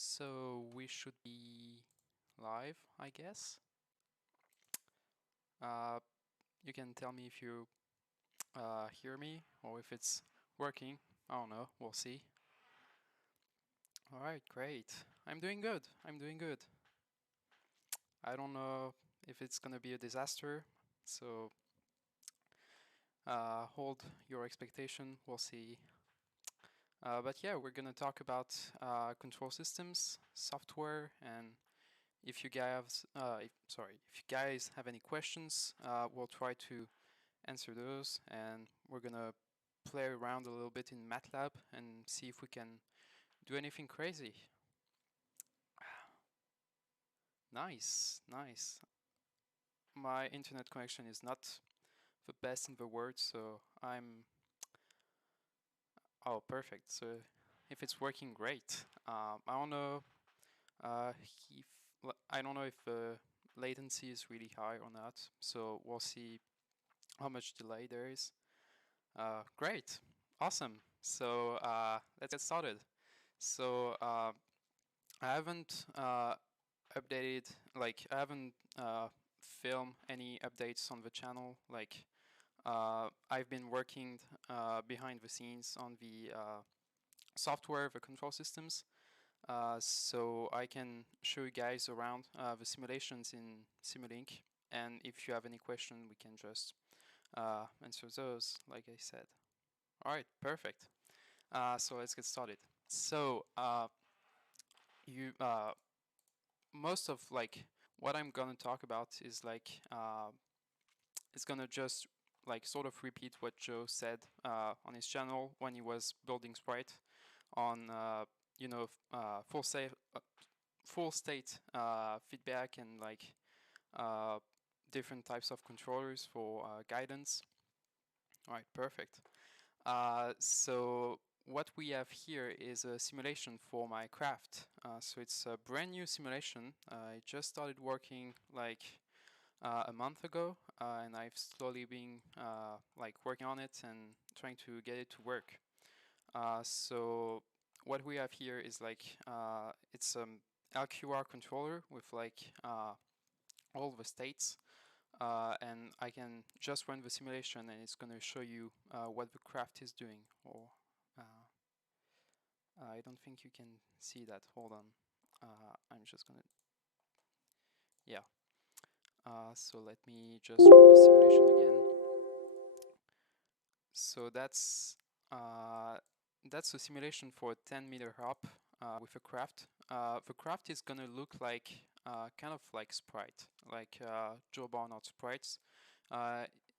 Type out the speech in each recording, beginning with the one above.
So we should be live, I guess. Uh, you can tell me if you hear me or if it's working. I don't know. We'll see. All right, great. I'm doing good. I'm doing good. I don't know if it's gonna be a disaster, so hold your expectation. We'll see. But yeah, we're gonna talk about control systems, software, and if you guys, if you guys have any questions, we'll try to answer those, and we're gonna play around a little bit in MATLAB and see if we can do anything crazy. Nice, nice. My internet connection is not the best in the world, so oh, perfect. So if it's working, great. I don't know if I don't know if the latency is really high or not, so we'll see how much delay there is. Great, awesome. So let's get started. So I haven't updated, like I haven't filmed any updates on the channel. Like I've been working behind the scenes on the software, the control systems. So I can show you guys around the simulations in Simulink. And if you have any question, we can just answer those, like I said. All right, perfect. So let's get started. So you most of like what I'm gonna talk about is like it's gonna just like sort of repeat what Joe said on his channel when he was building Sprite on you know full state feedback and like uh, different types of controllers for guidance. All right, perfect. So what we have here is a simulation for my craft. So it's a brand new simulation. I just started working like a month ago, and I've slowly been like working on it and trying to get it to work. So what we have here is like it's LQR controller with like all the states. And I can just run the simulation and it's going to show you what the craft is doing. Or I don't think you can see that. Hold on. I'm just going to, yeah. So let me just run the simulation again. So that's a simulation for a 10-meter hop with a craft. The craft is going to look like kind of like Sprite, like Joe Barnard sprites.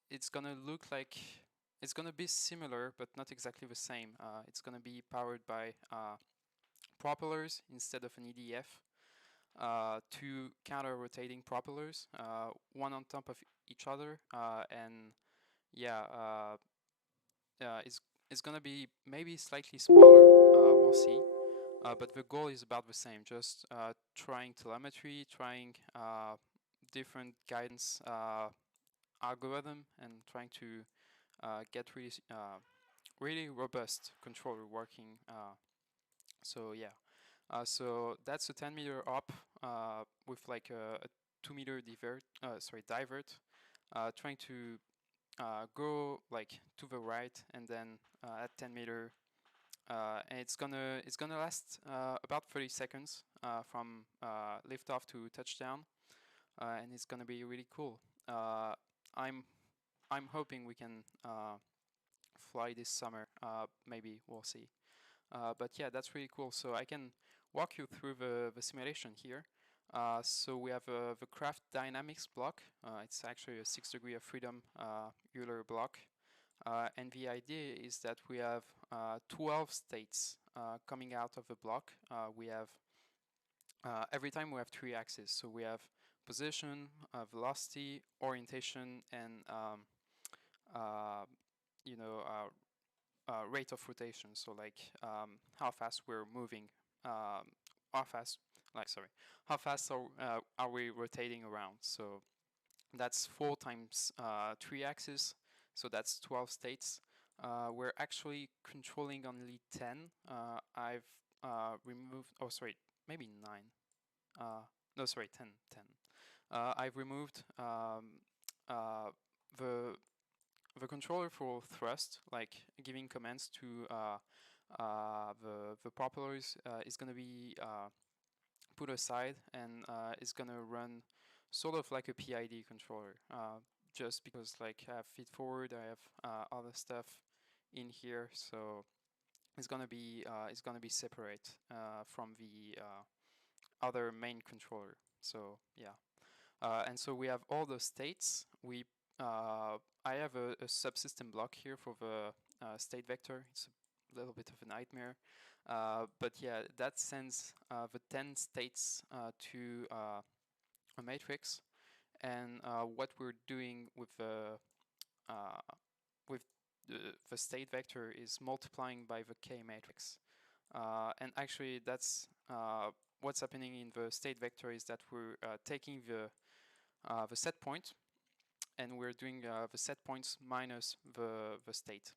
It's going to look like it's going to be similar, but not exactly the same. It's going to be powered by propellers instead of an EDF. Two counter-rotating propellers, one on top of each other, and yeah, it's gonna be maybe slightly smaller. We'll see. But the goal is about the same. Just trying telemetry, trying different guidance algorithm, and trying to get really robust controller working. So yeah. So that's a 10-meter up with like a 2-meter divert, trying to go like to the right and then at 10-meter, and it's gonna last about 30 seconds from liftoff to touchdown, and it's gonna be really cool. I'm I'm hoping we can fly this summer. Maybe we'll see. But yeah, that's really cool. So I can walk you through the simulation here. So we have the craft dynamics block. It's actually a 6 degree of freedom Euler block. And the idea is that we have 12 states coming out of the block. We have every time we have 3 axes. So we have position, velocity, orientation, and you know rate of rotation. So like how fast we're moving, how fast how fast are we rotating around? So that's 4 times 3 axes, so that's 12 states. We're actually controlling only 10. I've removed, maybe 9. No, sorry, 10. I've removed the controller for thrust, like giving commands to the propellers, is going to be put aside, and is going to run sort of like a PID controller. Just because like I have feed forward, I have other stuff in here, so it's gonna be separate from the other main controller. So yeah, and so we have all the states. I have a subsystem block here for the state vector. It's a little bit of a nightmare, but yeah, that sends the 10 states to a matrix, and what we're doing with uh, with the state vector is multiplying by the K matrix. And actually, that's what's happening in the state vector is that we're taking the set point, and we're doing the set points minus the state,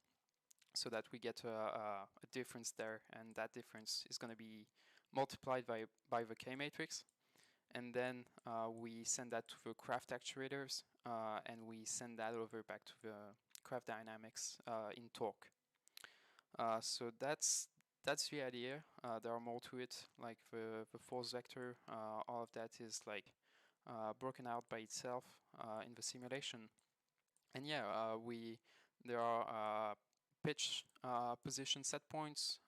so that we get a difference there, and that difference is going to be multiplied by the K matrix. And then we send that to the craft actuators, and we send that over back to the craft dynamics in torque. So that's the idea. There are more to it, like the force vector. All of that is like broken out by itself in the simulation. And yeah, there are pitch, position set points,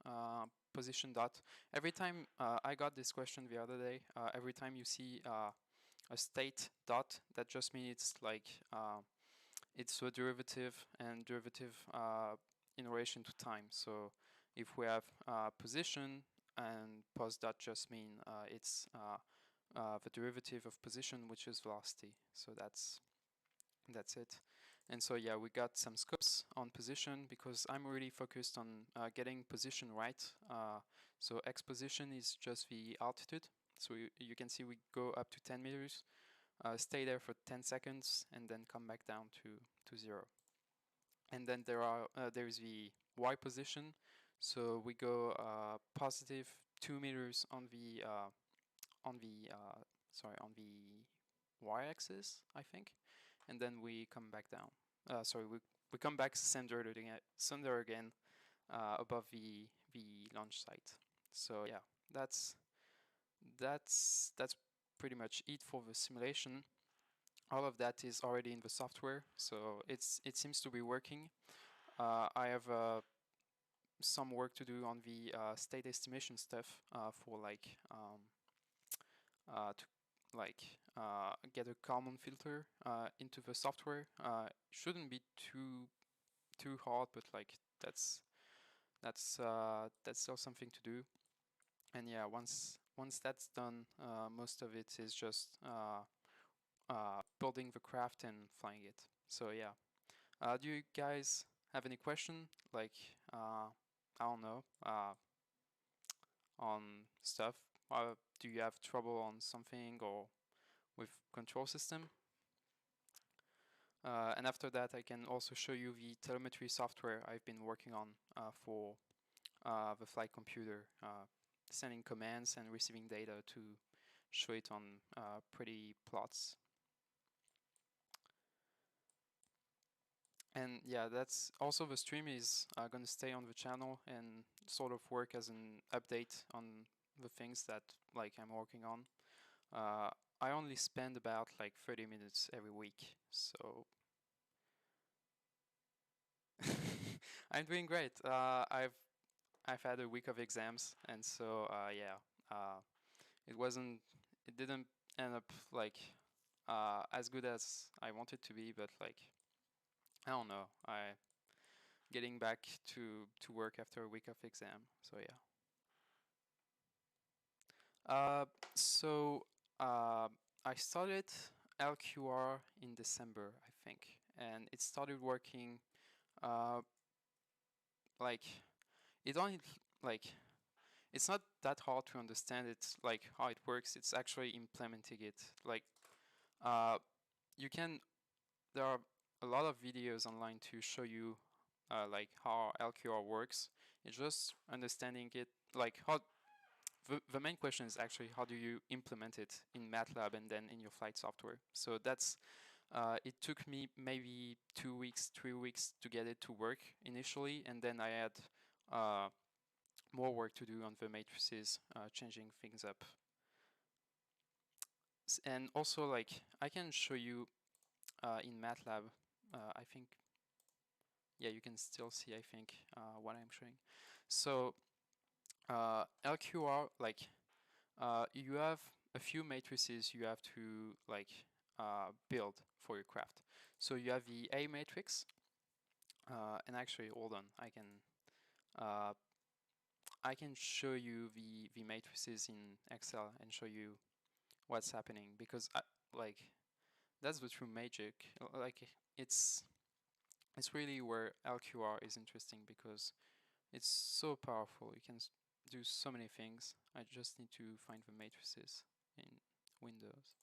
position dot. Every time I got this question the other day, every time you see a state dot, that just means it's like it's a derivative, and derivative in relation to time. So if we have position, and pos dot just mean it's the derivative of position, which is velocity. So that's it. And so yeah, we got some scopes on position, because I'm really focused on getting position right. So X position is just the altitude. So you can see we go up to 10 meters, stay there for 10 seconds, and then come back down to 0. And then there's the Y position. So we go positive 2 meters on the y-axis, I think, and then we come back down. We come back center again above the launch site. So yeah, that's pretty much it for the simulation. All of that is already in the software, so it seems to be working. I have some work to do on the state estimation stuff for like to get a Kalman filter into the software. Shouldn't be too hard, but like that's still something to do. And yeah, once that's done, most of it is just building the craft and flying it. So yeah, do you guys have any question? Like I don't know, on stuff? Do you have trouble on something or with control system? And after that, I can also show you the telemetry software I've been working on for the flight computer, sending commands and receiving data to show it on pretty plots. And yeah, that's also, the stream is going to stay on the channel and sort of work as an update on the things that like I'm working on. I only spend about like 30 minutes every week, so I'm doing great. I've had a week of exams, and so yeah, it didn't end up like as good as I wanted to be, but like I don't know, I getting back to work after a week of exam. So yeah. So I started LQR in December, I think, and it started working like it only like it's not that hard to understand it, like how it works. It's actually implementing it. Like you can there are a lot of videos online to show you like how LQR works. It's just understanding it, like how the main question is actually how do you implement it in MATLAB and then in your flight software. So that's it took me maybe 2 weeks, 3 weeks to get it to work initially, and then I had more work to do on the matrices, changing things up. And also, like, I can show you in MATLAB, I think, yeah, you can still see, I think, what I'm showing. So LQR, like, you have a few matrices you have to like build for your craft. So you have the A matrix, and actually, hold on, I can show you the matrices in Excel and show you what's happening, because like that's the true magic. Like it's really where LQR is interesting, because it's so powerful. You can do so many things. I just need to find the matrices in Windows.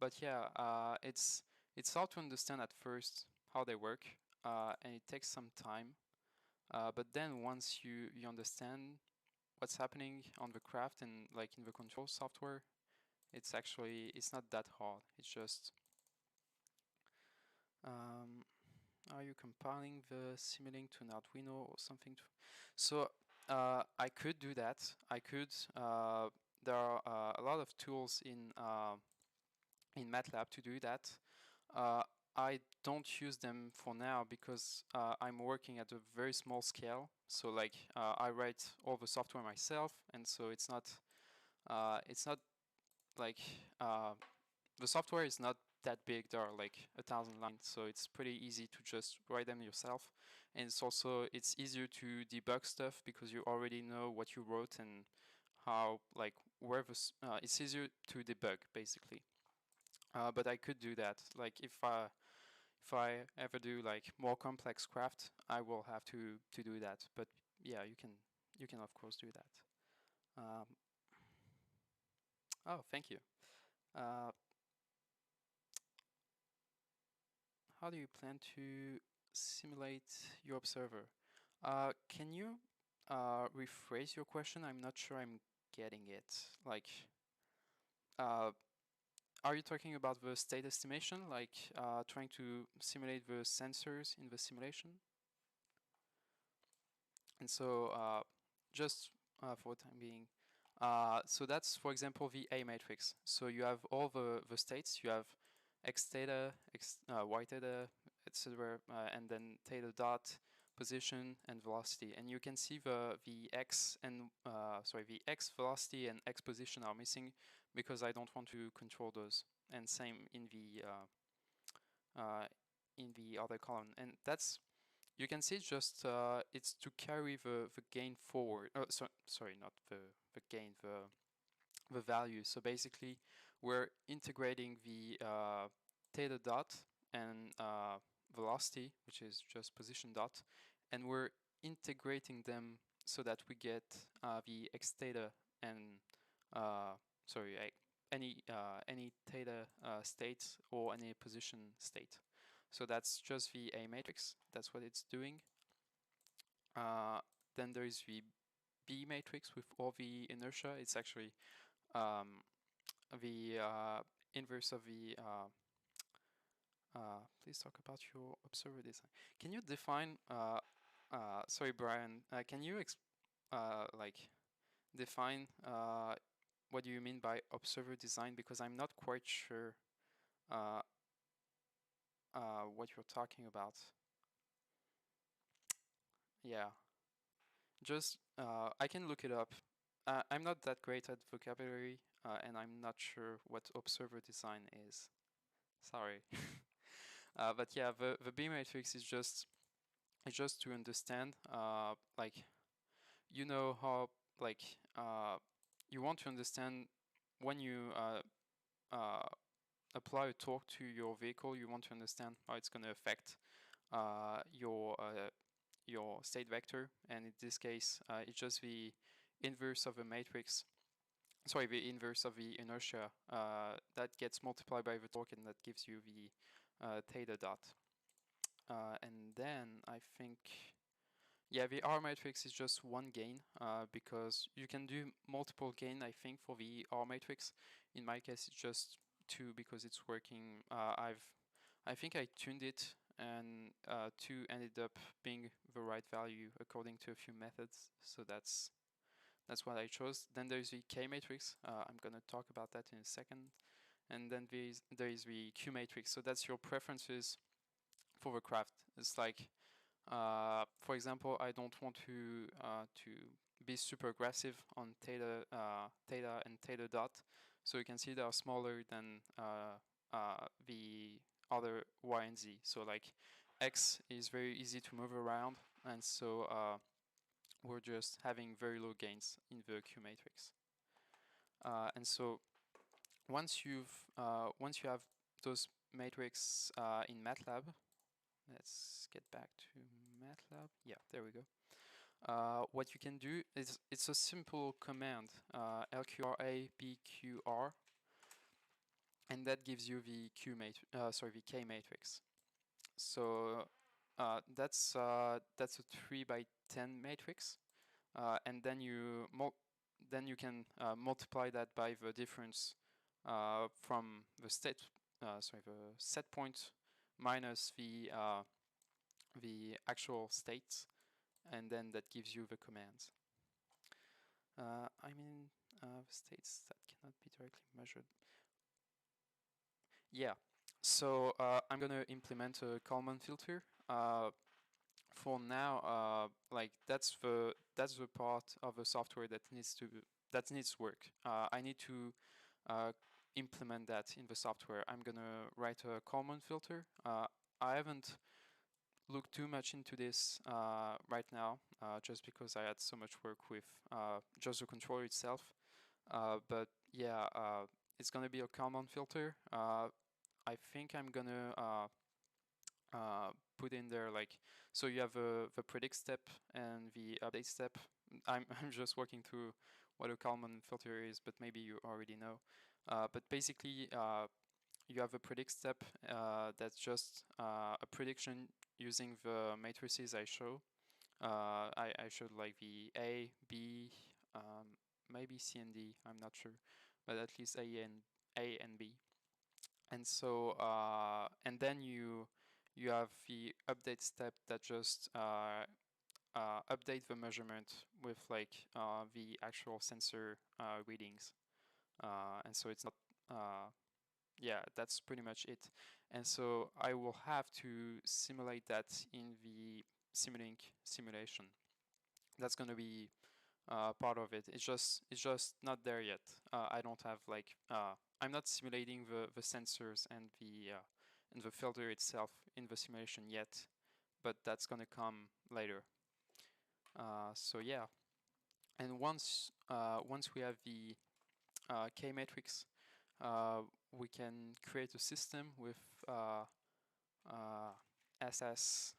But yeah, it's hard to understand at first how they work, and it takes some time. But then once you understand what's happening on the craft and like in the control software, it's not that hard. It's just are you compiling the simulating to an Arduino or something? So I could do that. I could. There are a lot of tools in MATLAB to do that. I don't use them for now because I'm working at a very small scale. So like I write all the software myself, and so it's not like the software is not that big. There are like 1,000 lines, so it's pretty easy to just write them yourself. And it's easier to debug stuff because you already know what you wrote and how, like, it's easier to debug basically. But I could do that. Like if I ever do like more complex craft, I will have to do that. But yeah, you can of course do that. Oh, thank you. Uh, how do you plan to simulate your observer? Can you rephrase your question? I'm not sure I'm getting it. Like, are you talking about the state estimation, like trying to simulate the sensors in the simulation? And so just for the time being, so that's, for example, the A matrix. So you have all the states. You have x theta, y theta, etc., and then theta dot, position, and velocity. And you can see the x and the x velocity and x position are missing because I don't want to control those. And same in the other column. And that's, you can see it's to carry the gain forward. Oh, sorry, not the gain, the value. So basically, we're integrating the theta dot and velocity, which is just position dot, and we're integrating them so that we get the x theta and any theta state or any position state. So that's just the A matrix. That's what it's doing. Then there is the B matrix with all the inertia. It's actually the inverse of the. Please talk about your observer design. Can you define? Sorry, Brian. Can you like define what do you mean by observer design? Because I'm not quite sure what you're talking about. Yeah, just I can look it up. I'm not that great at vocabulary, and I'm not sure what observer design is. Sorry. But yeah, the B matrix is just to understand, like, you know how, like, you want to understand when you apply a torque to your vehicle, you want to understand how it's going to affect your state vector, and in this case, it's just the inverse of a matrix. Sorry, the inverse of the inertia that gets multiplied by the torque, and that gives you the theta dot. And then I think Yeah, the R matrix is just one gain because you can do multiple gain, I think, for the R matrix. In my case, it's just two because it's working. I think I tuned it, and two ended up being the right value according to a few methods. So that's what I chose. Then there's the K matrix. I'm gonna talk about that in a second. And then there is the Q matrix. So that's your preferences for the craft. It's like for example, I don't want to be super aggressive on theta and theta dot, so you can see they are smaller than the other y and z. So like x is very easy to move around, and so we're just having very low gains in the Q matrix. And so once you have those matrix in MATLAB. Let's get back to MATLAB. Yeah, there we go. What you can do is it's a simple command, LQRA BQR, and that gives you the the K matrix. So that's a 3 by 10 matrix, and then you can multiply that by the difference from the the set point minus the actual states, and then that gives you the commands. The states that cannot be directly measured. Yeah, so I'm gonna implement a Kalman filter. For now, like that's the part of the software that needs work. I need to implement that in the software. I'm gonna write a Kalman filter. I haven't look too much into this right now, just because I had so much work with just the controller itself. But yeah, it's gonna be a Kalman filter. I think I'm gonna put in there like, so you have the predict step and the update step. I'm just working through what a Kalman filter is, but maybe you already know. But basically, you have a predict step that's just a prediction using the matrices I show. I showed like the A, B, maybe C and D, I'm not sure, but at least A and B. And so and then you have the update step that just update the measurement with like the actual sensor readings. And so it's not yeah, that's pretty much it. And so I will have to simulate that in the Simulink simulation. That's going to be part of it. It's just not there yet. I don't have like I'm not simulating the sensors and the filter itself in the simulation yet, but that's going to come later. So yeah, and once we have the K matrix, we can create a system with SS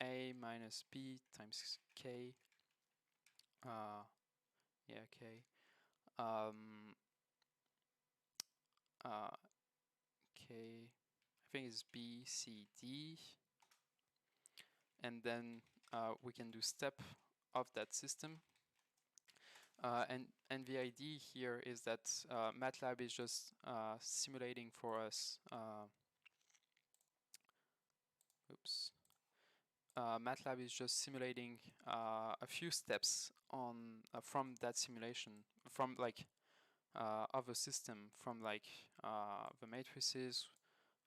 A minus B times K. Yeah, K. K. I think it's B, C, D. And then we can do step of that system. And the idea here is that MATLAB is just simulating for us. Oops. MATLAB is just simulating a few steps on from that simulation, from like of a system, from like the matrices.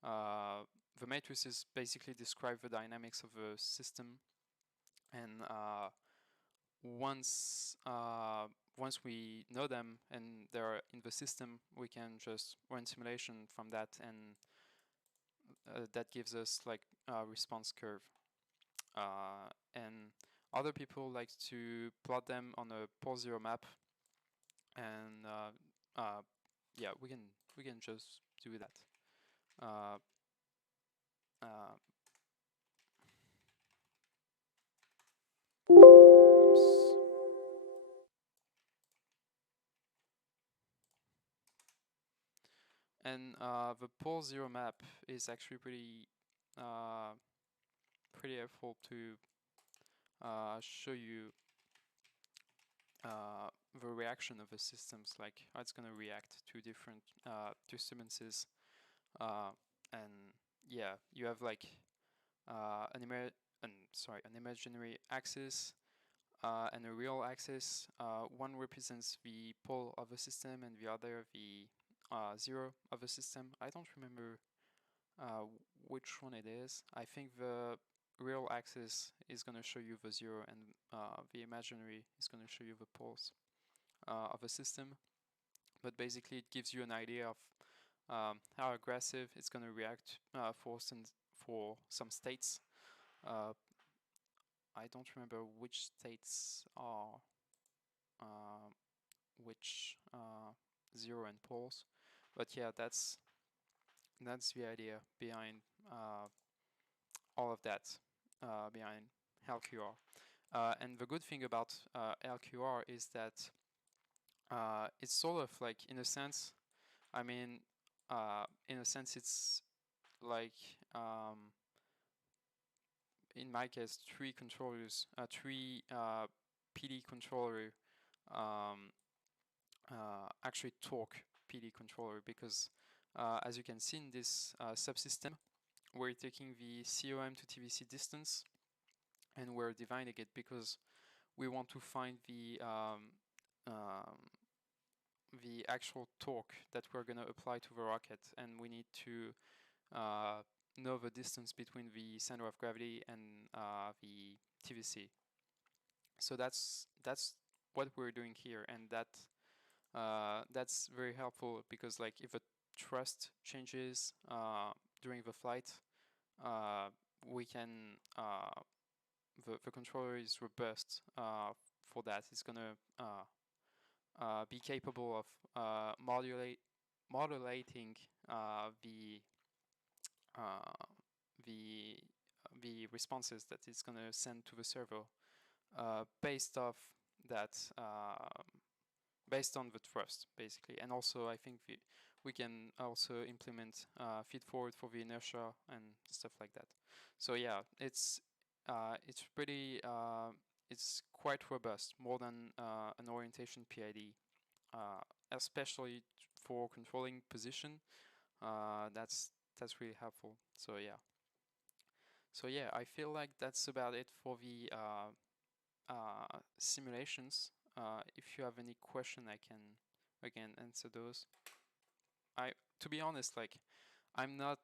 The matrices basically describe the dynamics of a system, and once we know them and they're in the system, we can just run simulation from that, and that gives us like a response curve. And other people like to plot them on a pole zero map, and yeah, we can just do that. Oops. And the pole zero map is actually pretty helpful to show you the reaction of the systems, like how it's going to react to different disturbances. And yeah, you have like an imaginary axis and a real axis. One represents the pole of the system and the other the zero of the system. I don't remember which one it is. I think the real axis is going to show you the zero, and the imaginary is going to show you the poles of a system. But basically, it gives you an idea of how aggressive it's going to react for some states. I don't remember which states are which zero and poles, but yeah, that's the idea behind all of that, behind LQR. And the good thing about LQR is that it's sort of like, in a sense, it's like, in my case, three controllers, three PD controller, actually torque PD controller, because as you can see in this subsystem, we're taking the COM to TVC distance and we're dividing it because we want to find the actual torque that we're going to apply to the rocket, and we need to know the distance between the center of gravity and the TVC. So that's what we're doing here, and that's very helpful because, like, if a thrust changes during the flight, we can the controller is robust for that. It's gonna be capable of modulating the the responses that it's gonna send to the servo based off that. Based on the thrust, basically. And also, I think we can also implement feed forward for the inertia and stuff like that. So yeah, it's pretty it's quite robust, more than an orientation PID, especially for controlling position. That's really helpful. So yeah. I feel like that's about it for the simulations. If you have any question, I can again answer those. To be honest, like, I'm not.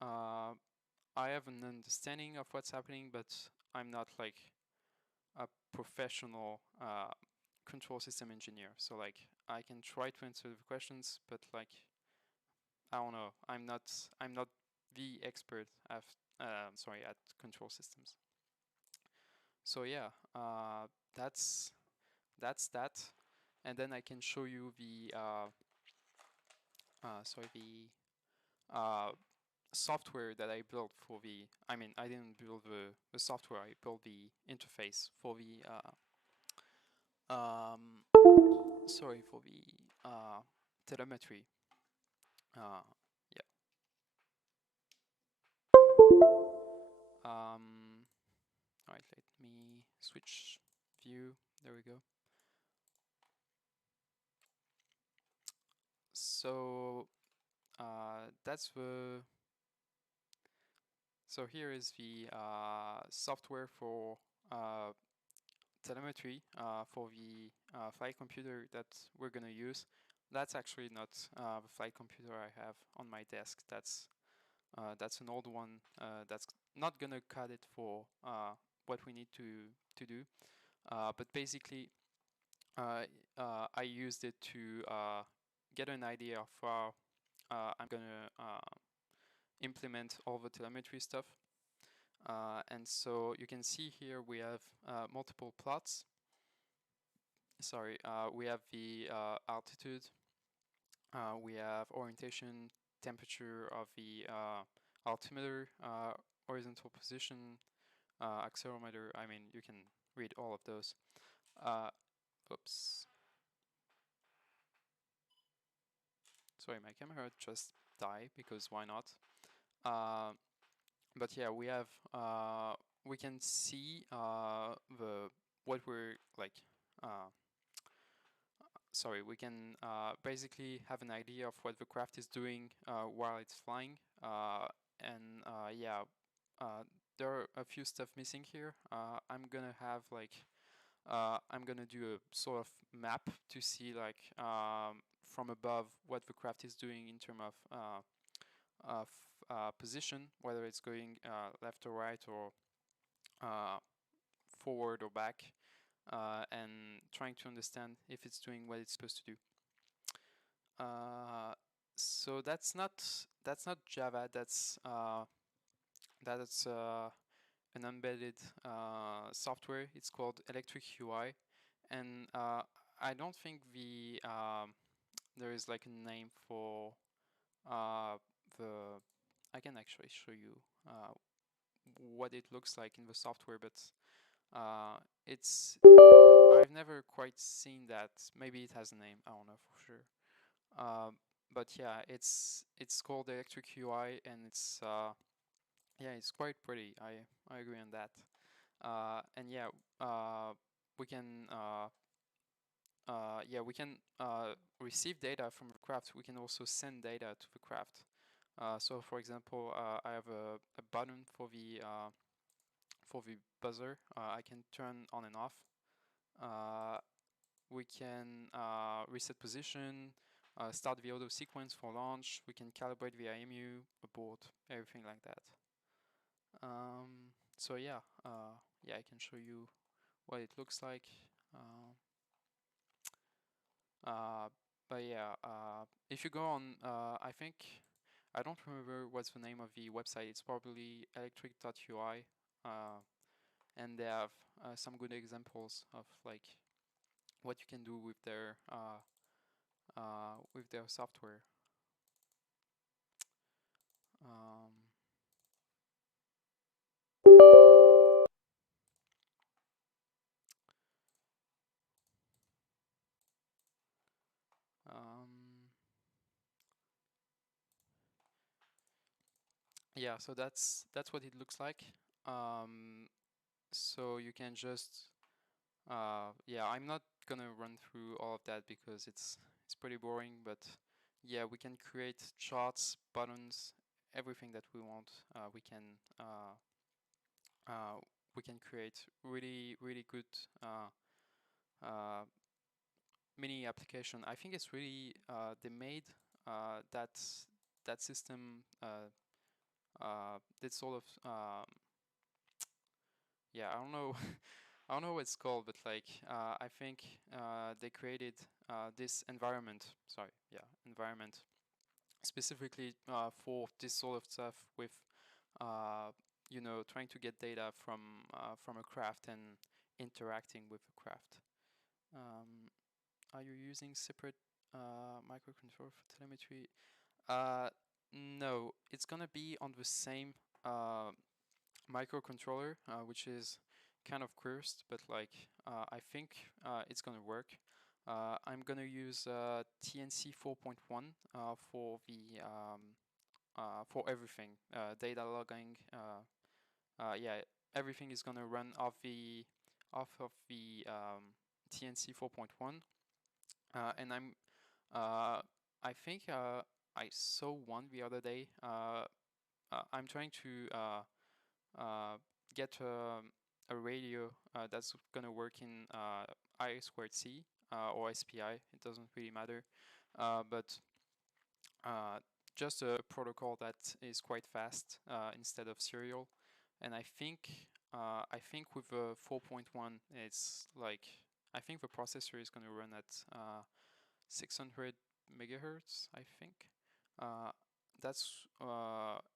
I have an understanding of what's happening, but I'm not like a professional control system engineer. So like, I can try to answer the questions, but like, I don't know. I'm not the expert at control systems. So yeah, that's that, and then I can show you the software that I built for the. I mean, I didn't build the software. I built the interface for the for the telemetry. Yeah. All right. Let me switch view. There we go. So that's the. So here is the software for telemetry for the flight computer that we're gonna use. That's actually not the flight computer I have on my desk. That's an old one. That's not gonna cut it for what we need to do. But basically, I used it to get an idea of how I'm gonna implement all the telemetry stuff. And so you can see here we have multiple plots. We have the altitude, we have orientation, temperature of the altimeter, horizontal position, accelerometer. I mean, you can read all of those. Oops. Sorry, my camera just died because why not? But yeah, we have we can see what we're like. Sorry, we can basically have an idea of what the craft is doing while it's flying. And yeah, there are a few stuff missing here. I'm gonna have like I'm gonna do a sort of map to see like from above what the craft is doing in terms of position, whether it's going left or right or forward or back, and trying to understand if it's doing what it's supposed to do. So that's not Java. That's an embedded software. It's called Electric UI, and I don't think there is like a name for the. I can actually show you what it looks like in the software, but it's I've never quite seen that. Maybe it has a name. I don't know for sure. But yeah, it's called Electric UI, and yeah, it's quite pretty. I agree on that. And yeah, we can receive data from the craft. We can also send data to the craft. So for example, I have a button for the buzzer. I can turn on and off. We can reset position, start the auto sequence for launch. We can calibrate the IMU, abort, everything like that. So yeah, yeah, I can show you what it looks like. But yeah, if you go on, I think, I don't remember what's the name of the website. It's probably electric.ui, and they have some good examples of like what you can do with their software. Um, um, yeah, so that's what it looks like. So you can just yeah, I'm not gonna run through all of that because it's pretty boring, but yeah, we can create charts, buttons, everything that we want. Uh, we can create really good uh, mini application. I think it's really they made that system that sort of yeah, I don't know I don't know what it's called, but like I think they created this environment. Sorry, yeah, environment specifically for this sort of stuff with trying to get data from a craft and interacting with a craft. Um, are you using separate microcontroller for telemetry? Uh, no, it's gonna be on the same microcontroller, which is kind of cursed, but like I think it's gonna work. I'm gonna use TNC 4.1 for everything, data logging. Yeah, everything is gonna run off of the TNC 4.1, and I think I saw one the other day. I'm trying to get a radio that's gonna work in I squared C or SPI. It doesn't really matter, but uh, just a protocol that is quite fast instead of serial. And I think with the 4.1, it's like I think the processor is gonna run at 600 megahertz. I think that's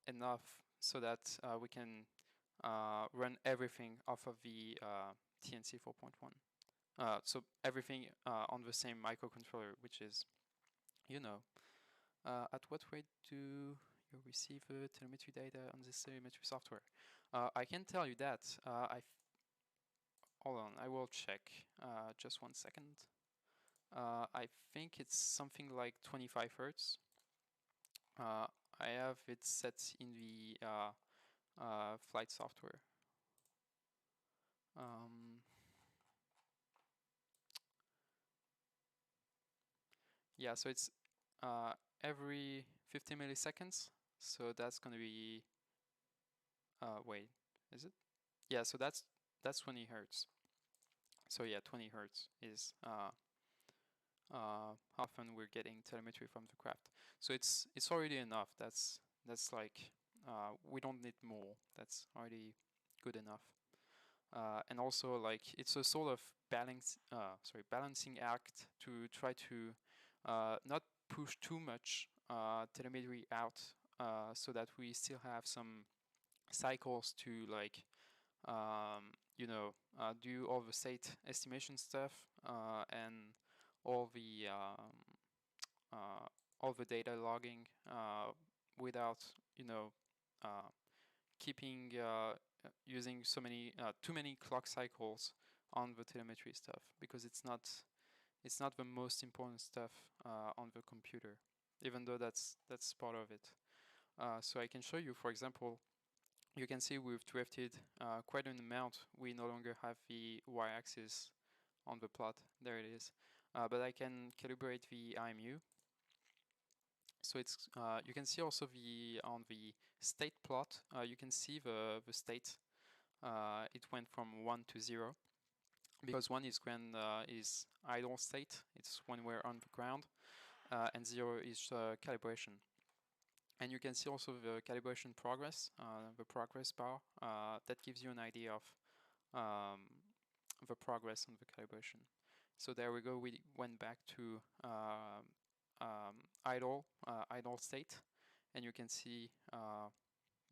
enough so that we can run everything off of the TNC 4.1. So everything on the same microcontroller, which is, you know, at what rate do you receive telemetry data on this telemetry software? I can tell you that. Hold on, I will check. Just 1 second. I think it's something like 25 hertz. I have it set in the flight software. Yeah, so it's every 50 milliseconds. So that's going to be, wait, is it? Yeah, so that's 20 hertz. So yeah, 20 hertz is how often we're getting telemetry from the craft. So it's already enough. That's like we don't need more. That's already good enough. And also like it's a sort of balancing act to try to not push too much telemetry out, so that we still have some cycles to like do all the state estimation stuff, and all the um, uh, all the data logging, without uh, keeping using too many clock cycles on the telemetry stuff, because it's not the most important stuff on the computer, even though that's part of it. So I can show you, for example, you can see we've drifted quite an amount. We no longer have the y-axis on the plot. There it is. But I can calibrate the IMU. So it's you can see also on the state plot, you can see the state. It went from 1 to 0, because 1 is when is idle state. It's when we're on the ground, and 0 is calibration. And you can see also the calibration progress, the progress bar, that gives you an idea of um, the progress on the calibration. So there we go. We went back to idle state, and you can see,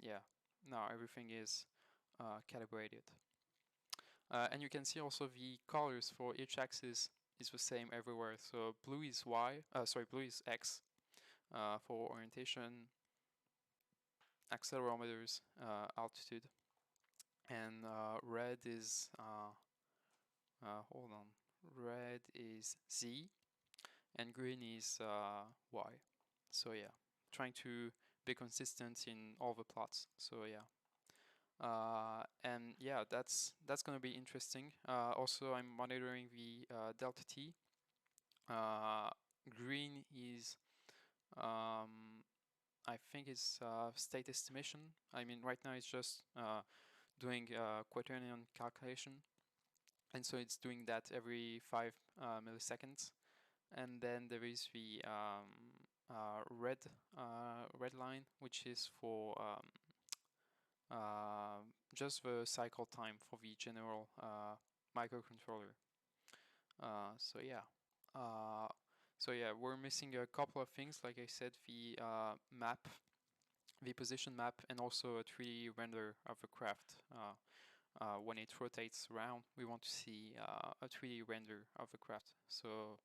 yeah, now everything is calibrated. And you can see also the colors for each axis is the same everywhere. So blue is blue is X for orientation, accelerometers, altitude, and red is hold on, red is Z, and green is Y. So yeah, trying to be consistent in all the plots. So yeah. And yeah, that's gonna be interesting. Also, I'm monitoring the delta T. Green is I think it's state estimation. I mean, right now it's just doing quaternion calculation, and so it's doing that every 5 milliseconds. And then there is the red line, which is for just the cycle time for the general microcontroller. So yeah. So yeah, we're missing a couple of things. Like I said, the map, the position map, and also a 3D render of the craft. When it rotates around, we want to see a 3D render of the craft. So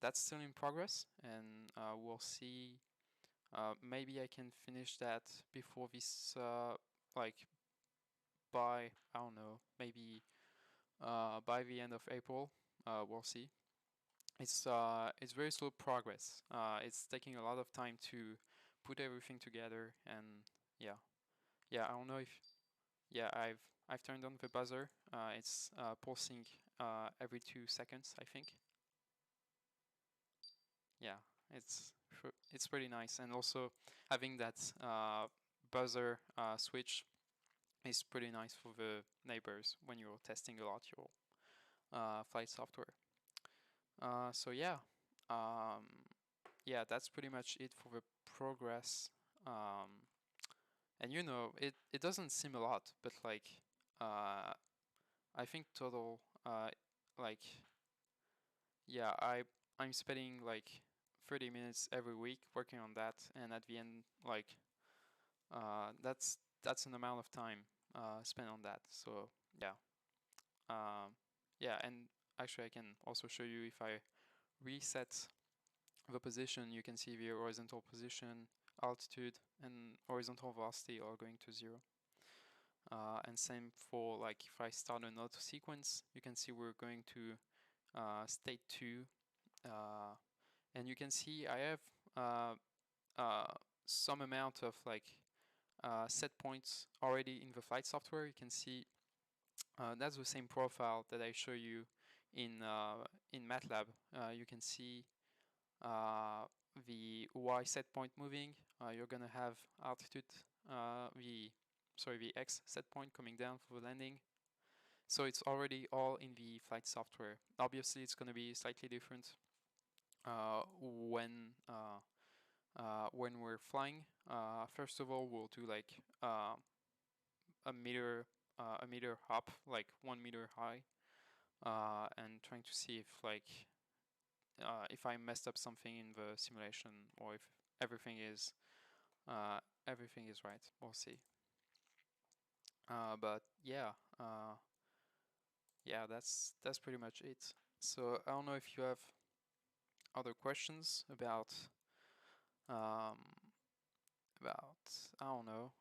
that's still in progress, and we'll see. Maybe I can finish that before this, like by, I don't know, maybe by the end of April. We'll see. It's very slow progress. It's taking a lot of time to put everything together, and yeah, yeah. I don't know if yeah, I've turned on the buzzer. It's pulsing every 2 seconds, I think. Yeah, it's pretty nice, and also having that buzzer switch is pretty nice for the neighbors when you're testing a lot your flight software. So yeah, um, yeah, that's pretty much it for the progress. And it doesn't seem a lot, but like I think total like yeah, I'm spending like 30 minutes every week working on that, and at the end, like that's an amount of time spent on that. So yeah, yeah, and actually I can also show you if I reset the position, you can see the horizontal position, altitude, and horizontal velocity are going to 0. And same for like if I start an auto sequence, you can see we're going to state 2. And you can see I have some amount of like set points already in the flight software. You can see that's the same profile that I show you in MATLAB. You can see the y set point moving. You're gonna have altitude, the x set point coming down for the landing. So it's already all in the flight software. Obviously, it's gonna be slightly different when we're flying. First of all, we'll do like a meter hop, like 1 meter high, and trying to see if I messed up something in the simulation or if everything is right. We'll see. But yeah, that's pretty much it. So I don't know if you have other questions about I don't know,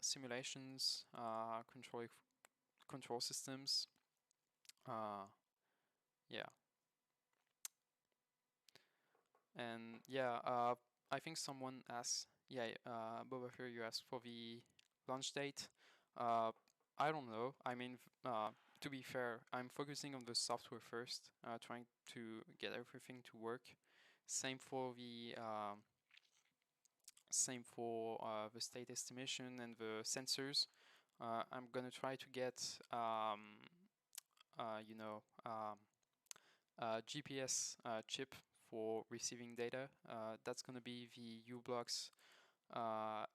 simulations, control systems. Yeah. And yeah, I think someone asked, Boba here, you asked for the launch date. I don't know. I mean, to be fair, I'm focusing on the software first, trying to get everything to work. Same for the state estimation and the sensors. I'm gonna try to get you know GPS chip for receiving data. That's going to be the U-Blocks. I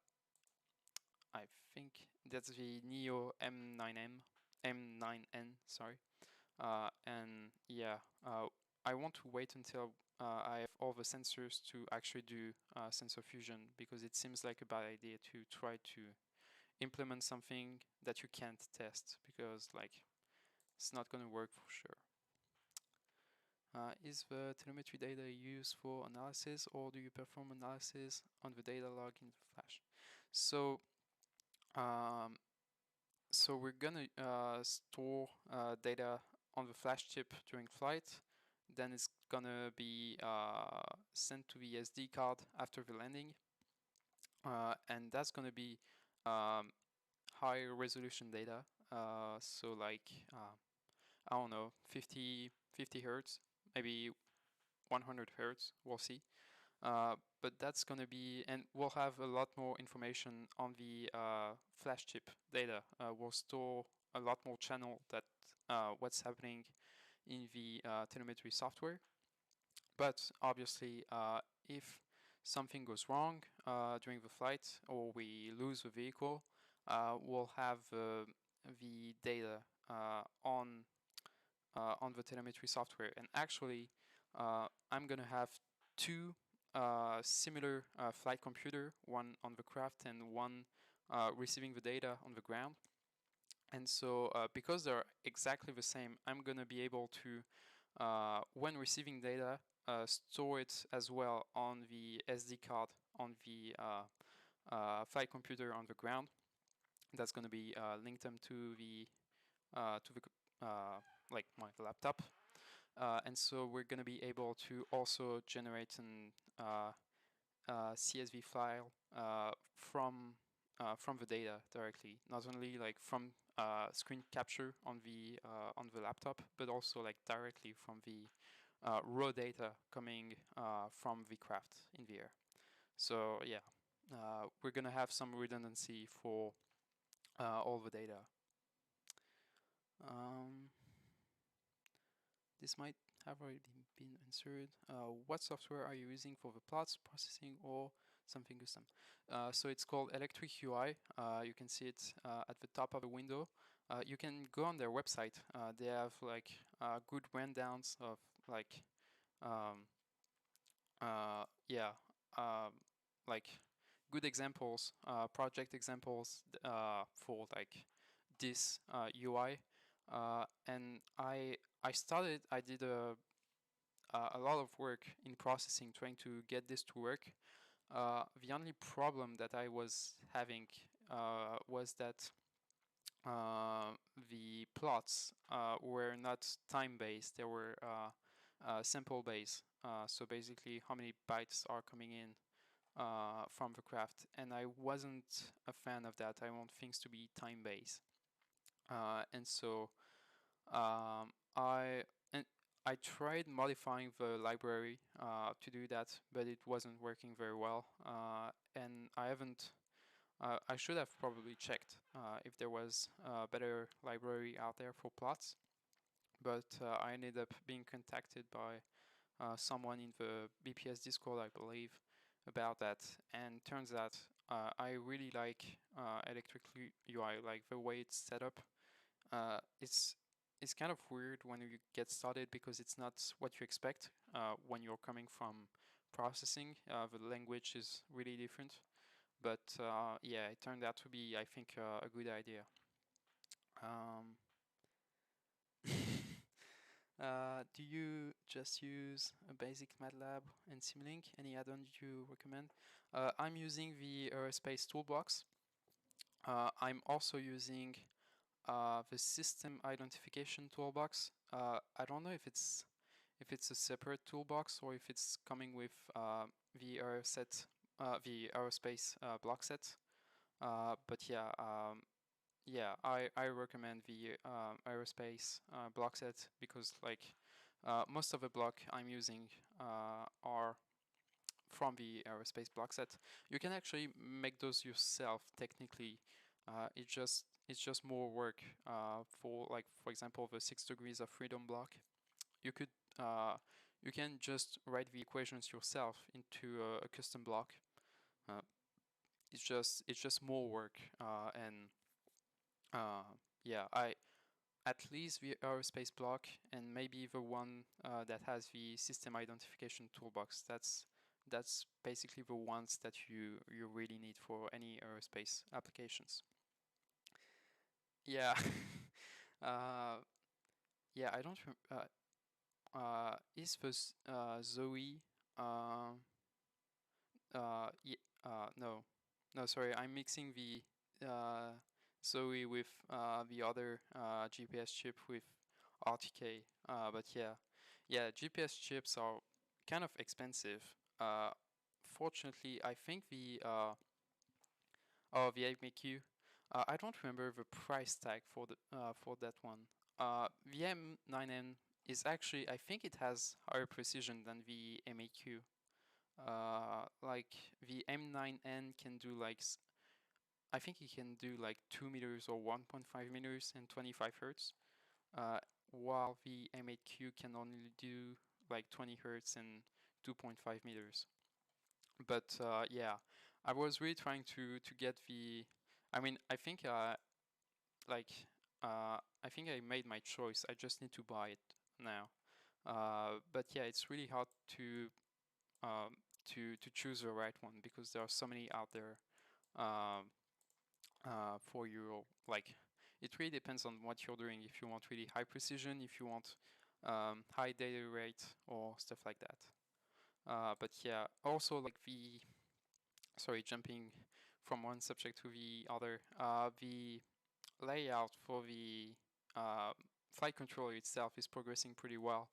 think that's the Neo M9N, sorry. And yeah, I want to wait until I have all the sensors to actually do sensor fusion, because it seems like a bad idea to try to implement something that you can't test, because like it's not going to work for sure. Is the telemetry data used for analysis, or do you perform analysis on the data log in the Flash? So, we're gonna store data on the Flash chip during flight. Then it's gonna be sent to the SD card after the landing, and that's gonna be high resolution data. So like I don't know, 50 hertz, maybe 100 hertz, we'll see. But that's going to be, and we'll have a lot more information on the flash chip data. We'll store a lot more channel that what's happening in the telemetry software. But obviously, if something goes wrong during the flight, or we lose the vehicle, we'll have the data on the telemetry software. And actually, I'm gonna have two similar flight computer, one on the craft and one receiving the data on the ground. And so because they're exactly the same, I'm gonna be able to, when receiving data, store it as well on the SD card on the flight computer on the ground. That's gonna be linked them to the like my laptop. And so we're going to be able to also generate an CSV file from the data directly, not only like from screen capture on the laptop, but also like directly from the raw data coming from the craft in the air. So yeah, we're going to have some redundancy for all the data. This might have already been answered. What software are you using for the plots processing or something custom? So it's called Electric UI. You can see it at the top of the window. You can go on their website. They have like good rundowns of like like good examples, project examples for like this UI. And I did a lot of work in processing trying to get this to work. The only problem that I was having was that the plots were not time-based, they were sample-based. So basically how many bytes are coming in from the craft, and I wasn't a fan of that. I want things to be time-based. And so I and I tried modifying the library to do that, but it wasn't working very well. And I haven't. I should have probably checked if there was a better library out there for plots, but I ended up being contacted by someone in the BPS Discord, I believe, about that. And turns out I really like Electric UI, like the way it's set up. It's kind of weird when you get started because it's not what you expect when you're coming from processing. The language is really different, but yeah, it turned out to be, I think, a good idea. Um, do you just use a basic MATLAB and Simulink? Any add-on you recommend? I'm using the Aerospace Toolbox. I'm also using the System Identification Toolbox. I don't know if it's a separate toolbox or if it's coming with the the Aerospace block set. But yeah, yeah, I recommend the Aerospace block set because like most of the block I'm using are from the Aerospace block set. You can actually make those yourself technically. It's just more work for, like, for example, the 6 degrees of freedom block. You could you can just write the equations yourself into a custom block. Uh, it's just more work and yeah, I at least the aerospace block and maybe the one that has the system identification toolbox. That's basically the ones that you really need for any aerospace applications. Yeah. uh, yeah, I don't is the Zoe yeah, no, no, sorry, I'm mixing the uh, Zoe with the other GPS chip with RTK. But yeah, yeah, GPS chips are kind of expensive. Fortunately, I think the AMQ. I don't remember the price tag for that one. The M9N is actually, I think it has higher precision than the MAQ. Like the M9N can do like I think it can do like 2 meters or 1.5 meters and 25 hertz, uh, while the M8Q can only do like 20 hertz and 2.5 meters. But yeah, I was really trying to get the. I mean, like I think I made my choice. I just need to buy it now. But yeah, it's really hard um, to choose the right one because there are so many out there um, for your, like, it really depends on what you're doing. If you want really high precision, if you want high data rate or stuff like that. But yeah, also like jumping from one subject to the other, the layout for the uh, flight controller itself is progressing pretty well.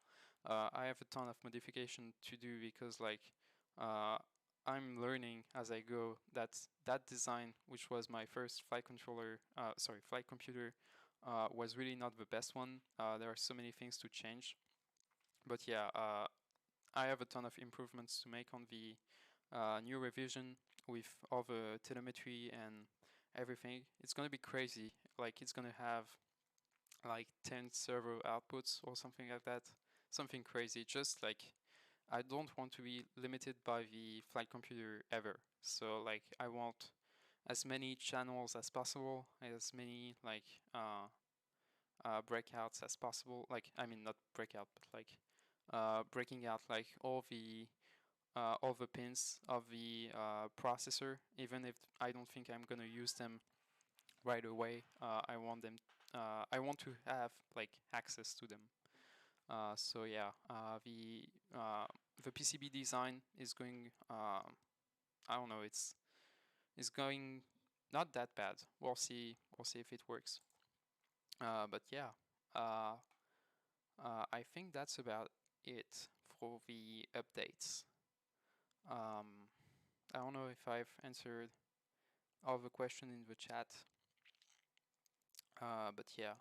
I have a ton of modification to do because like uh, I'm learning as I go. That design, which was my first flight controller, flight computer, was really not the best one. There are so many things to change. But yeah, I have a ton of improvements to make on the new revision with all the telemetry and everything. It's gonna be crazy. Like it's gonna have like 10 servo outputs or something like that. Something crazy. Just like I don't want to be limited by the flight computer ever. So like I want as many channels as possible, as many like breakouts as possible. Like I mean not breakout, but like breaking out like all the pins of the processor, even if I don't think I'm gonna use them right away. I want them. I want to have like access to them. So yeah, the PCB design is going. I don't know. It's going not that bad. We'll see. We'll see if it works. But yeah, uh, I think that's about it for the updates. Um, I don't know if I've answered all the questions in the chat. But yeah,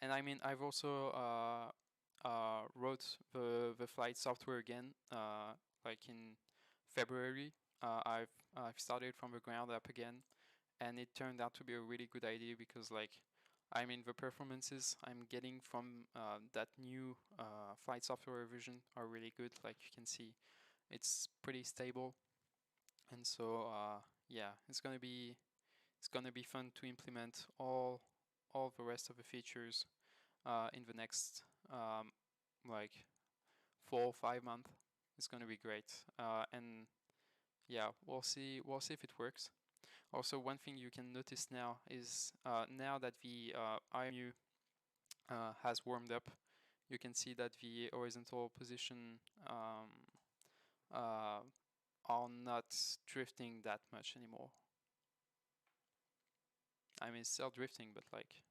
and I mean, I've also wrote the flight software again, like in February. I've started from the ground up again, and it turned out to be a really good idea because, like, I mean, the performances I'm getting from that new flight software revision are really good. Like you can see, it's pretty stable, and so yeah, it's gonna be fun to implement all the rest of the features in the next like 4 or 5 months. It's gonna be great, and yeah, we'll see if it works. Also, one thing you can notice now is now that the IMU has warmed up, you can see that the horizontal position uh, are not drifting that much anymore. I mean, it's still drifting, but like,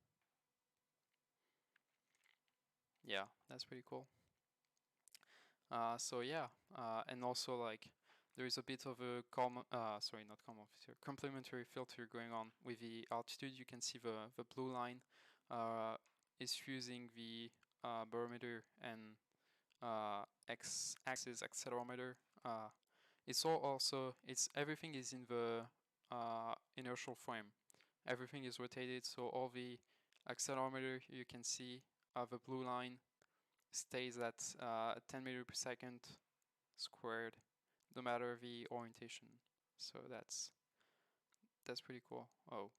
yeah, that's pretty cool. So yeah, and also like there is a bit of a sorry, not common filter, complementary filter going on with the altitude. You can see the blue line is fusing the barometer and x-axis accelerometer. It's all also it's everything is in the inertial frame. Everything is rotated, so all the accelerometer you can see the blue line stays at 10 meter per second squared, no matter the orientation. So that's pretty cool. Oh,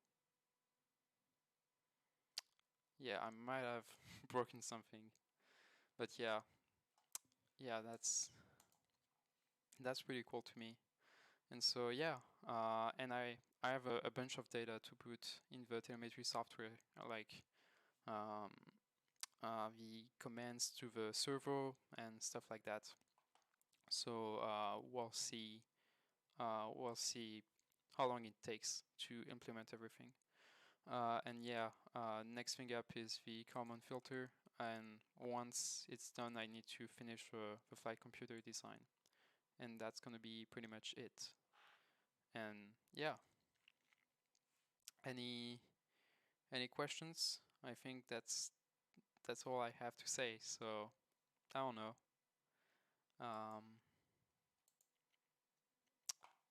yeah, I might have broken something, but yeah, yeah, that's pretty cool to me. And so yeah, and I have a bunch of data to put in the telemetry software, like um, the commands to the servo and stuff like that. So we'll see how long it takes to implement everything. And yeah, next thing up is the Kalman filter, and once it's done, I need to finish the flight computer design, and that's gonna be pretty much it. And yeah, any any questions? I think that's all I have to say. So I don't know. Um,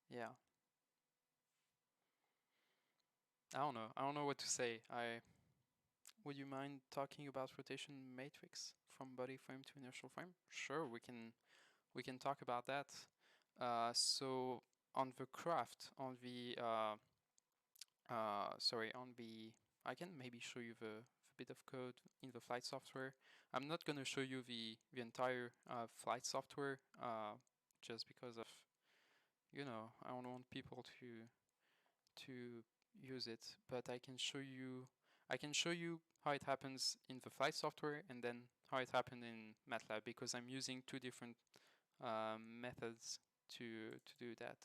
yeah, I don't know. I don't know what to say. I Would you mind talking about rotation matrix from body frame to inertial frame? Sure, we can talk about that. So on the craft, on the sorry, on the I can maybe show you the bit of code in the flight software. I'm not gonna show you the entire flight software just because of, you know, I don't want people to use it, but I can show you how it happens in the flight software and then how it happened in MATLAB, because I'm using two different methods to do that.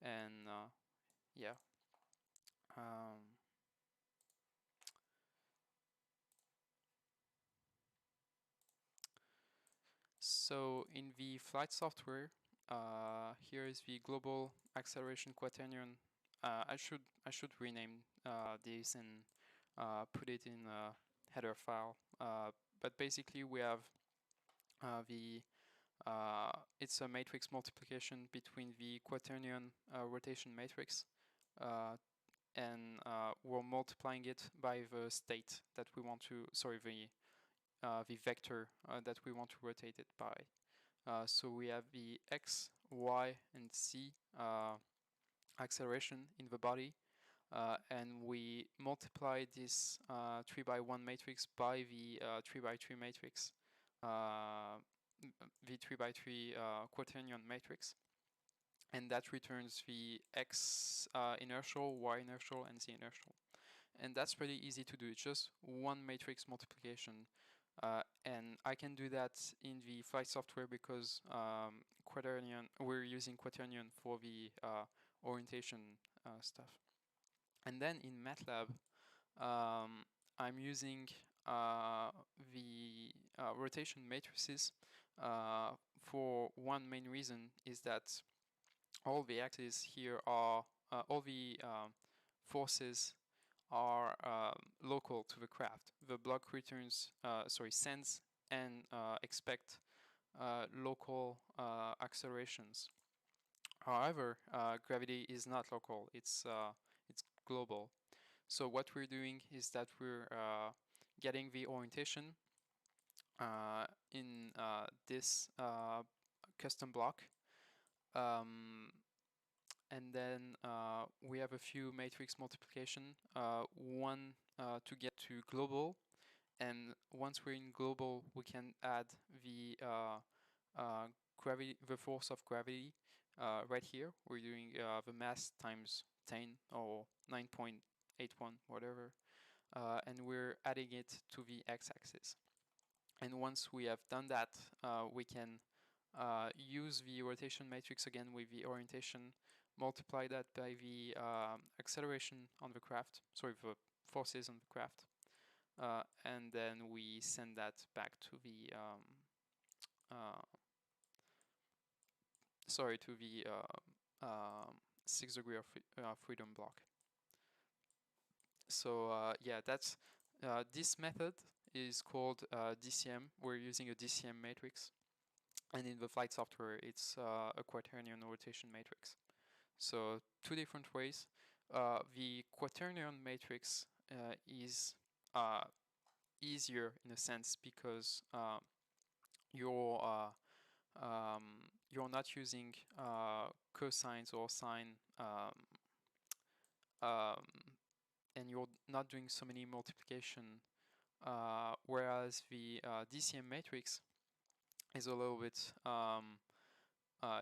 And yeah. Um, so in the flight software, here is the global acceleration quaternion. I should rename this and put it in a header file. But basically, we have the it's a matrix multiplication between the quaternion rotation matrix, and we're multiplying it by the state that we want to, sorry, the vector that we want to rotate it by. So we have the x, y, and z acceleration in the body, and we multiply this 3 by 1 matrix by the 3 by 3 matrix, the 3 by 3 quaternion matrix, and that returns the x inertial, y inertial, and z inertial. And that's pretty easy to do. It's just one matrix multiplication. And I can do that in the flight software because quaternion, we're using quaternion for the orientation stuff. And then in MATLAB, I'm using the rotation matrices for one main reason, is that all the axes here are all the forces are local to the craft. The block returns, sends and expect local accelerations. However, gravity is not local; it's global. So what we're doing is that we're getting the orientation in this custom block, and then we have a few matrix multiplication. One to get to global, and once we're in global, we can add the gravity, the force of gravity. Right here, we're doing the mass times 10 or 9.81, whatever, and we're adding it to the x-axis. And once we have done that, we can use the rotation matrix again with the orientation, multiply that by the acceleration on the craft, sorry, the forces on the craft, and then we send that back to the to the 6 degree of freedom block. So yeah, that's this method is called DCM. We're using a DCM matrix, and in the flight software, it's a quaternion rotation matrix. So two different ways. The quaternion matrix is easier in a sense because you're not using cosines or sine, um, and you're not doing so many multiplication. Whereas the DCM matrix is a little bit,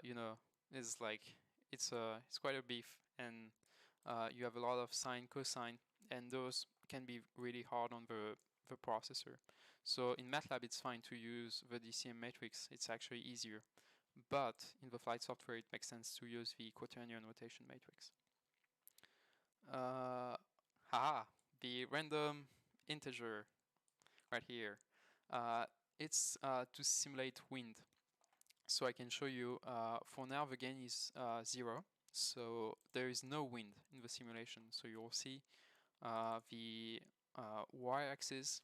you know, is like it's quite a beef, and you have a lot of sine, cosine, and those can be really hard on the processor. So in MATLAB, it's fine to use the DCM matrix. It's actually easier. But in the flight software, it makes sense to use the quaternion rotation matrix. The random integer right here. It's to simulate wind. So I can show you, for now the gain is 0. So there is no wind in the simulation. So you'll see the y-axis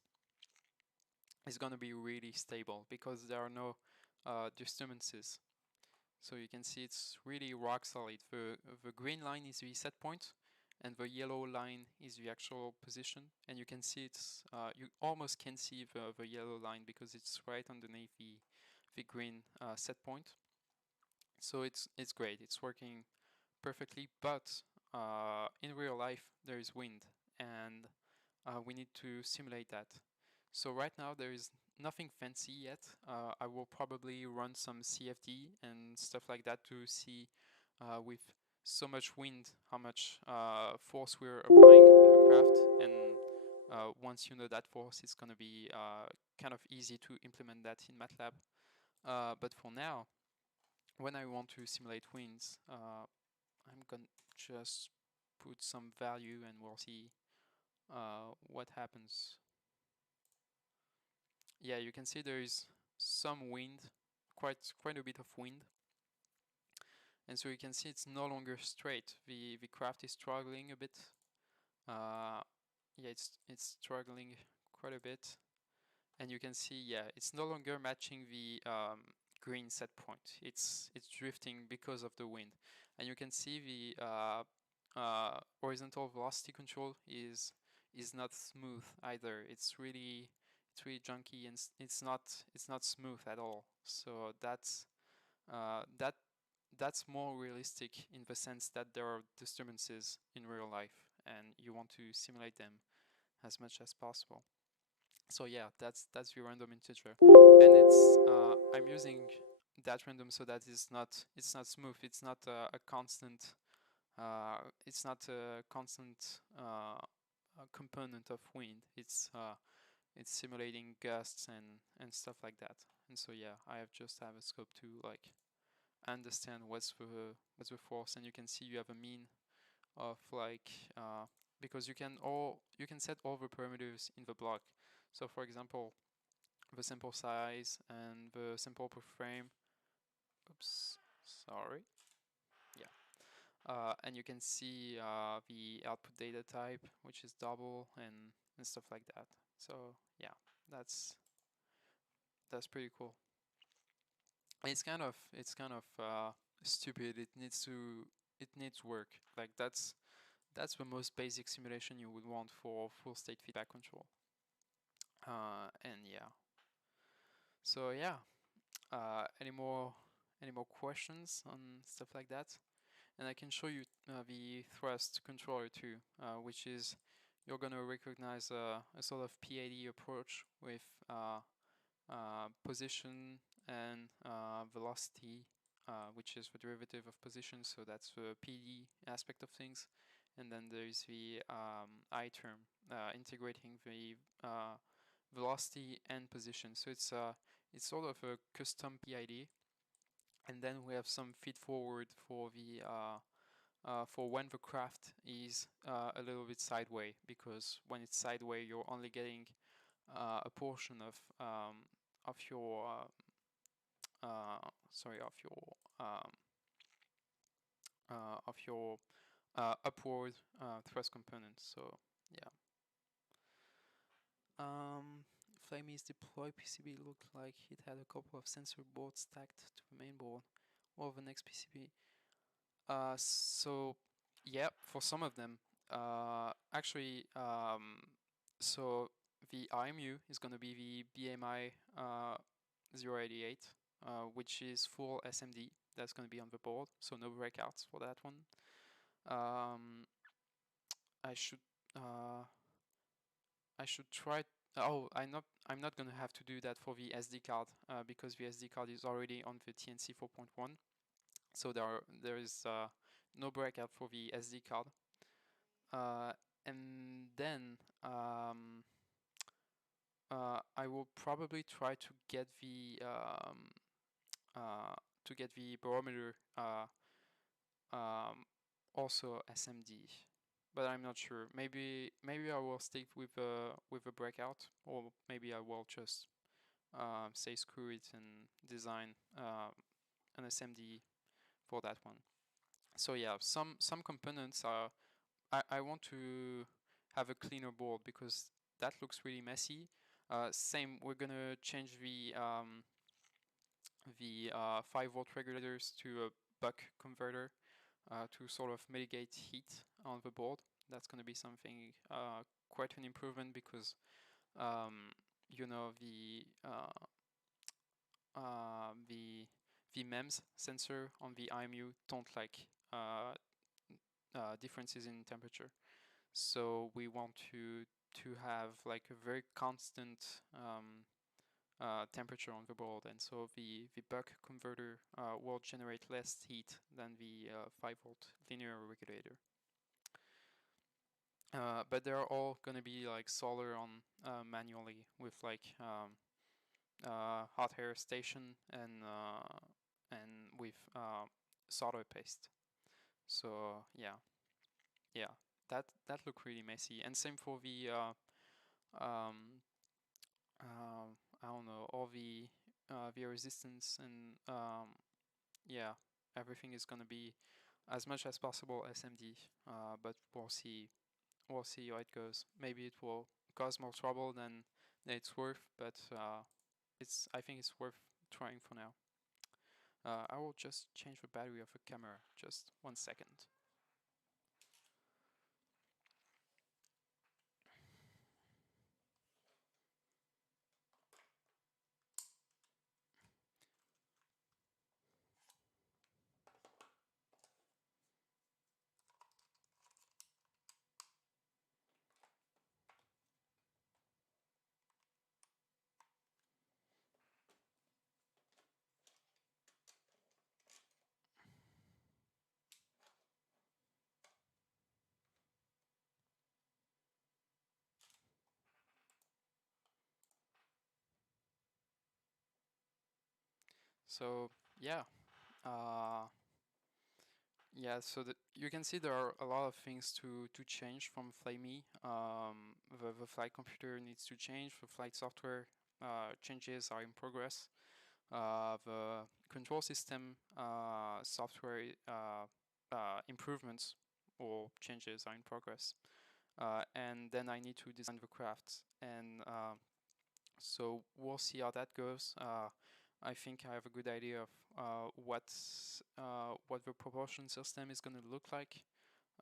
is going to be really stable because there are no disturbances. So you can see it's really rock solid. The green line is the set point, and the yellow line is the actual position. And you can see it's you almost can see the yellow line because it's right underneath the green set point. So it's great. It's working perfectly. But in real life there is wind, and we need to simulate that. So right now there is nothing fancy yet. I will probably run some CFD and stuff like that to see with so much wind how much force we're applying on the craft, and once you know that force, it's going to be kind of easy to implement that in MATLAB. But for now, when I want to simulate winds, I'm going to just put some value and we'll see what happens. Yeah, you can see there is some wind, quite a bit of wind, and so you can see it's no longer straight. The craft is struggling a bit. Yeah, it's struggling quite a bit, and you can see, yeah, it's no longer matching the green set point. It's drifting because of the wind, and you can see the horizontal velocity control is not smooth either. It's really junky, and it's not smooth at all. So that's that's more realistic in the sense that there are disturbances in real life, and you want to simulate them as much as possible. So yeah, that's the random integer, and it's I'm using that random so that it's not smooth. It's not a constant. It's not a constant component of wind. It's simulating gusts and stuff like that. And so yeah, I just have a scope to like understand what's the force, and you can see you have a mean of like because you can set all the parameters in the block. So for example, the sample size and the sample per frame. Oops, sorry. Yeah. And you can see the output data type, which is double and stuff like that. So yeah, that's pretty cool. It's kind of stupid. It needs work. Like that's the most basic simulation you would want for full state feedback control. And yeah. So yeah. Any more questions on stuff like that? And I can show you the thrust controller too, which is you're gonna recognize a sort of PID approach with position and velocity, which is the derivative of position, so that's the PD aspect of things. And then there's the I term, integrating the velocity and position. So it's sort of a custom PID. And then we have some feed forward for the for when the craft is a little bit sideways, because when it's sideways, you're only getting a portion of your sorry of your upward thrust component. So yeah. Flamey's deploy PCB looked like it had a couple of sensor boards stacked to the main board. Or the next PCB. So yeah, for some of them, actually, so the IMU is going to be the BMI 088, which is full SMD. That's going to be on the board, so no breakouts for that one. I should try. Oh, I'm not going to have to do that for the SD card because the SD card is already on the TNC 4.1. So there is no breakout for the SD card. And then I will probably try to get the barometer also SMD, but I'm not sure. Maybe I will stick with a breakout, or maybe I will just say screw it and design an SMD for that one. So yeah, some components are I want to have a cleaner board because that looks really messy. Same, we're gonna change the 5-volt regulators to a buck converter to sort of mitigate heat on the board. That's gonna be something quite an improvement because you know the MEMS sensor on the IMU don't like differences in temperature. So we want to have like a very constant temperature on the board, and so the buck converter will generate less heat than the 5-volt linear regulator. But they're all gonna be like solder on manually with like hot air station and with solder paste. So yeah, that looked really messy. And same for the I don't know, all the resistance and yeah, everything is gonna be as much as possible SMD. But we'll see how it goes. Maybe it will cause more trouble than it's worth, but I think it's worth trying for now. I will just change the battery of the camera. Just 1 second. So yeah, yeah. So you can see there are a lot of things to change from Flamey. The flight computer needs to change. The flight software changes are in progress. The control system software improvements or changes are in progress. And then I need to design the craft, and so we'll see how that goes. I think I have a good idea of what the propulsion system is going to look like,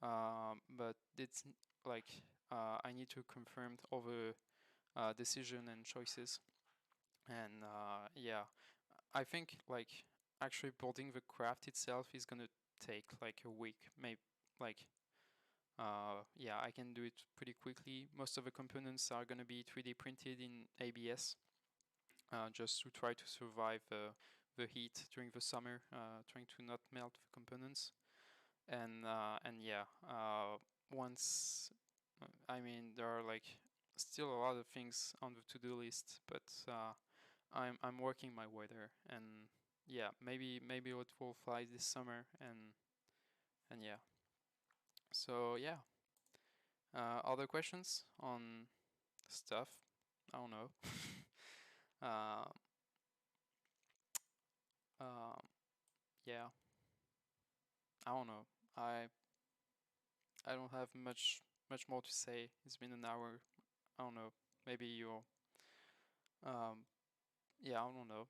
but it's like I need to confirm all the decision and choices, and yeah, I think like actually building the craft itself is going to take like a week, maybe like yeah, I can do it pretty quickly. Most of the components are going to be 3D printed in ABS, just to try to survive the heat during the summer, trying to not melt the components. And yeah, once I mean there are like still a lot of things on the to-do list, but I'm working my way there, and yeah, maybe it will fly this summer, and yeah. So yeah, other questions on stuff? I don't know. uh, um, yeah, I don't know. I don't have much more to say. It's been an hour. I don't know. Maybe you'll. Um, yeah, I don't know.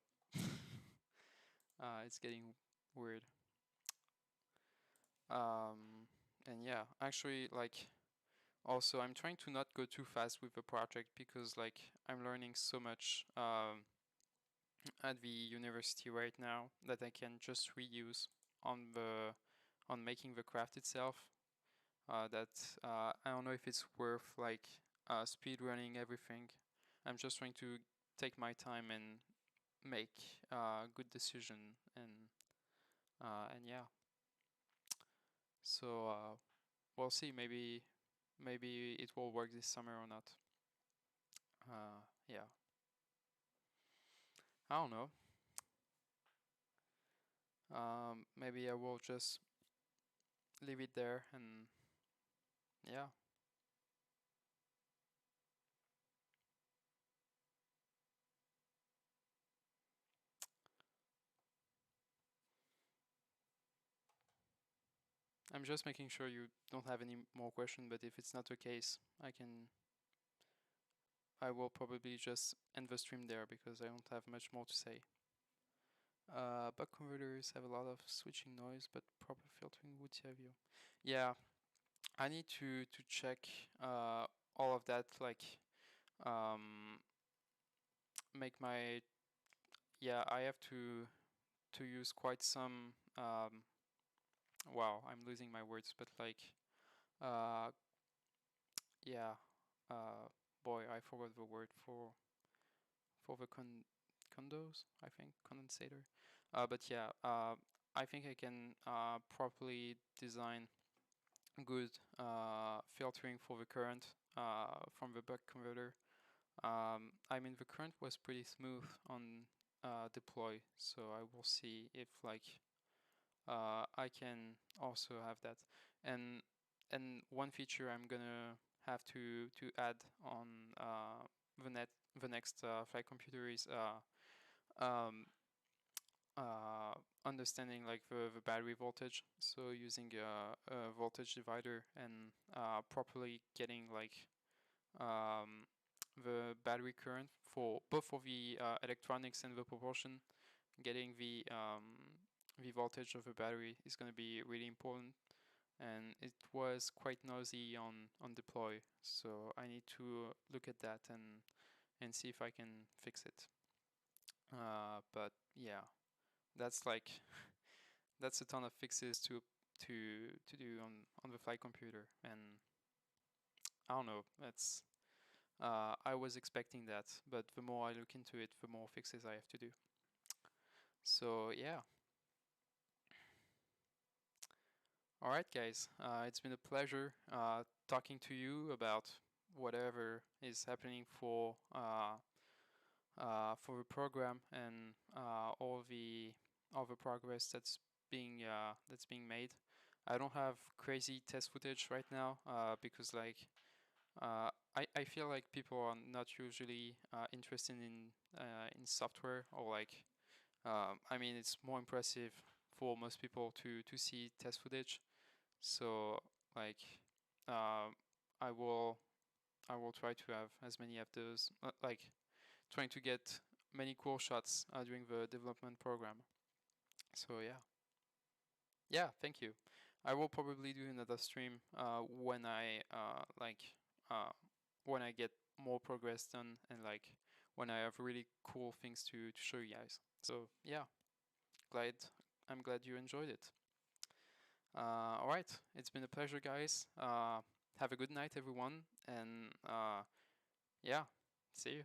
It's getting weird. Um, and yeah, actually, like, also, I'm trying to not go too fast with the project because, like, I'm learning so much at the university right now that I can just reuse on the on making the craft itself. That I don't know if it's worth like speed running everything. I'm just trying to take my time and make a good decision, and yeah. So we'll see. Maybe it will work this summer or not. Yeah. I don't know. Maybe I will just leave it there, and yeah. I'm just making sure you don't have any more questions, but if it's not the case, I will probably just end the stream there because I don't have much more to say. Buck converters have a lot of switching noise, but proper filtering would save you. Yeah, I need to check all of that. Like, um, make my yeah. I have to use quite some. Wow, I'm losing my words, but like, uh, yeah. Uh, boy, I forgot the word for the condos. I think condensator. But yeah. I think I can properly design good filtering for the current from the buck converter. I mean, the current was pretty smooth on deploy, so I will see if like I can also have that. And one feature I'm gonna have to add on the next flight computer is um, understanding like the battery voltage, so using a voltage divider and properly getting like um, the battery current for both for the electronics and the propulsion. Getting the voltage of the battery is going to be really important, and it was quite noisy on deploy, so I need to look at that and see if I can fix it. But yeah, that's like that's a ton of fixes to do on the flight computer, and I don't know. That's I was expecting that, but the more I look into it, the more fixes I have to do. So yeah. All right, guys. It's been a pleasure talking to you about whatever is happening for the program and all the progress that's being made. I don't have crazy test footage right now because like I feel like people are not usually interested in software or like I mean it's more impressive for most people to see test footage. So like I will try to have as many of those, like trying to get many cool shots during the development program. So yeah, thank you. I will probably do another stream when I when I get more progress done, and like when I have really cool things to show you guys. So yeah, I'm glad you enjoyed it. All right, it's been a pleasure, guys. Have a good night, everyone, and yeah, see you.